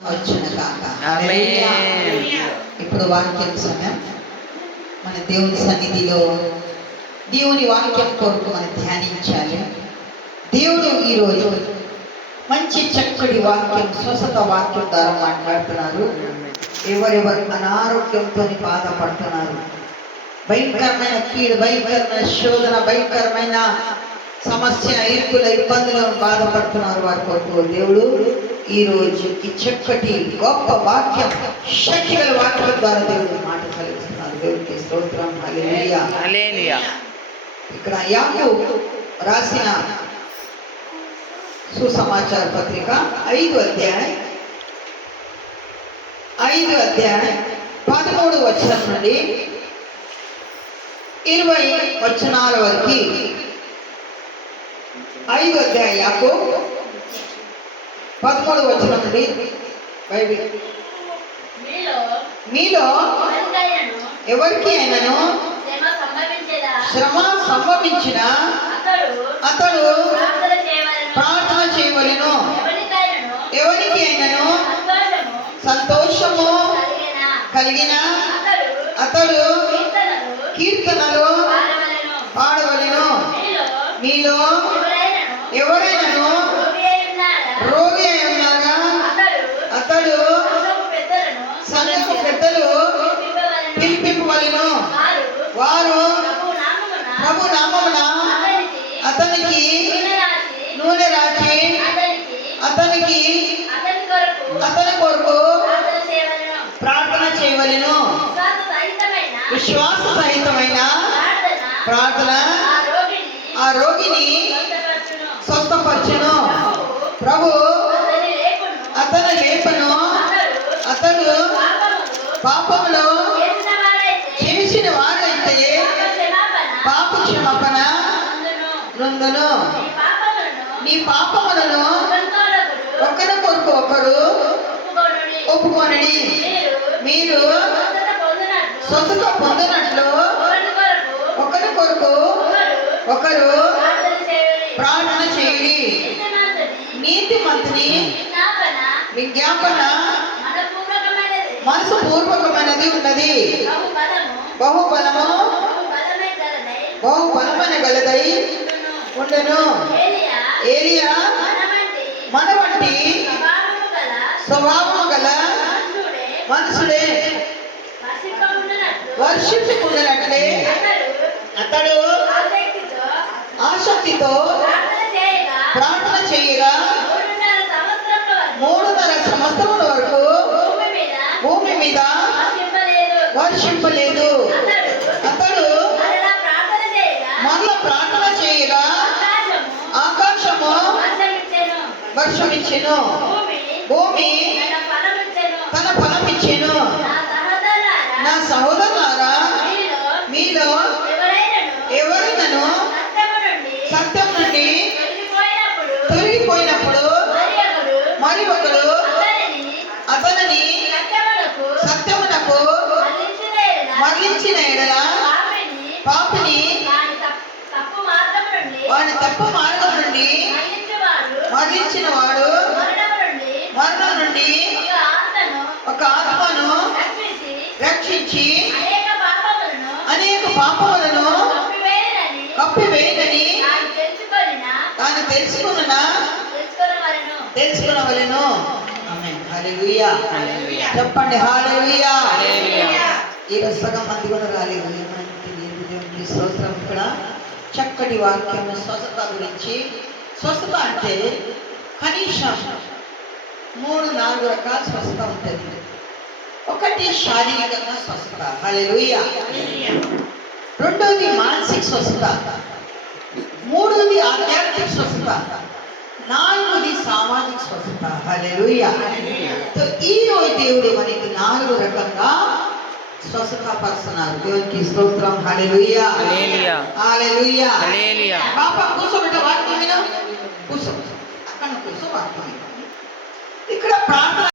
వచ్చును కాక. ఇప్పుడు వాక్యం సమయం. మన దేవుని సన్నిధిలో దేవుని వాక్యం కొరకు మనం ధ్యానించాలి. దేవుడు ఈరోజు మంచి చక్కటి వాక్యం, స్వస్థత వాక్యం ద్వారా మాట్లాడుతున్నారు. ఎవరెవరు అనారోగ్యంతో బాధపడుతున్నారు, భయంకరమైన కీడు, భయంకరమైన శోధన, భయంకరమైన సమస్య, ఇరుకుల ఇబ్బందులను బాధపడుతున్నారు, వారి కొరకు దేవుడు ఈరోజు ఈ చక్కటి గొప్ప వాక్యం, శక్తిగల వాక్యం ద్వారా దేవుడు మాట కలిగిస్తున్నారు. దేవుడికి స్తోత్రం. హల్లెలూయా, హల్లెలూయా. ఇక్కడ యాకోబు రాసిన సుసమాచార పత్రిక 5వ అధ్యాయం 13వ వచనం నుండి 20 వచనాల వరకు 5వ అధ్యాయం యాకోబు 13వ వచనం నుండి బైబిల్. మీలో ఎవరికి అయినను శ్రమ సంభవించిన అతడు ప్రార్థన చేయవలెను. ఎవరికి అయినను సంతోషము కలిగిన అతడు కీర్తనలు పాడవలెను. మీలో ఎవరైనను రోగి అయి ఉన్నారా, అతడు సంఘపు పెద్దలు పిలిపింపవలెను. వారు ప్రభు నామమున అతనికి నూనె రాచి అతని కొరకు ప్రార్థన చేయవలెను. విశ్వాస సహితమైన ప్రార్థన ఆ రోగిని స్వస్థపరచును. ప్రభు అతను లేపను. అతడు పాపములో చేసిన వారైతే పాప క్షమాపణ నొందును. నీ పాపములను ఒకరి కొరకు ఒకరు ఒప్పుకొనడి. మీరు స్వస్థత పొందినట్లు ఒకరి కొరకు ఒకరు ప్రార్థన చేయండి. నీతిమంతుని విజ్ఞాపన మనసు పూర్వకమైనది ఉన్నది, బహుబలమైన గలదై ఉండను. ఏలియా మన వంటి స్వభావము గల మనుషుడే వర్షించుకున్నట్లే అతడు ఆసక్తితో ప్రార్థన చేయగా 3.5 సంవత్సరముల వరకు భూమి మీద వర్షింపలేదు. అతడు మరల ప్రార్థన చేయగా ఆకాశము వర్షమిచ్చెను, భూమి తన ఫలమిచ్చెను. నా సహోదరులారా, మీలో ఎవరైనాను సత్యం నుండి తొలగిపోయినప్పుడు మరి ఒకడు అతనిని సత్యమునకు మరలించిన ఎడల పాపిని వాని తప్పు మార్గం నుండి మరలించిన వాడు మరణం నుండి ఒక ఆత్మను రక్షించి అనేక పాపములను కప్పివేయనని తాను తెలుసుకునవలెను. ఆమేన్. హల్లెలూయా. చెప్పండి హల్లెలూయా. ఈరోజు సగం మంది కూడా రాలేదు. దేవునికి స్తోత్రం. ఇక్కడ చక్కటి వాక్యం స్వస్థత గురించి. స్వస్థత అంటే కనీసం 3-4 రకాల స్వస్థత ఉంటుంది. ఒకటి శారీరకంగా స్వస్థత, హల్లెలూయా. రెండోది మానసిక స్వస్థత, మూడోది ఆధ్యాత్మిక స్వస్థత, నాలుగోది సామాజిక స్వస్థత, హల్లెలూయా. ఈ రోజు దేవుడు మనకి 4 రకంగా స్వస్థత పరుస్తున్నారు. దేవునికి స్తోత్రం. హల్లెలూయా, హల్లెలూయా. పాప కూర్చోబెట్ట వాక్యం విను. కూర్చో, అక్కడ కూర్చో వాక్యం. ఇక్కడ ప్రార్థన